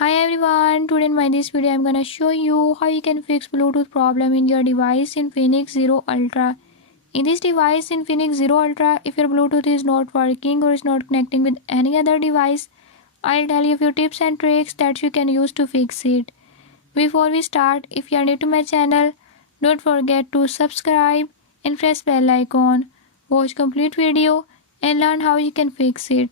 Hi everyone, today in this video I'm gonna show you how you can fix Bluetooth problem in your device Infinix Zero Ultra. In this device Infinix Zero Ultra, if your Bluetooth is not working or is not connecting with any other device, I'll tell you a few tips and tricks that you can use to fix it. Before we start, if you are new to my channel, don't forget to subscribe and press bell icon. Watch complete video and learn how you can fix it.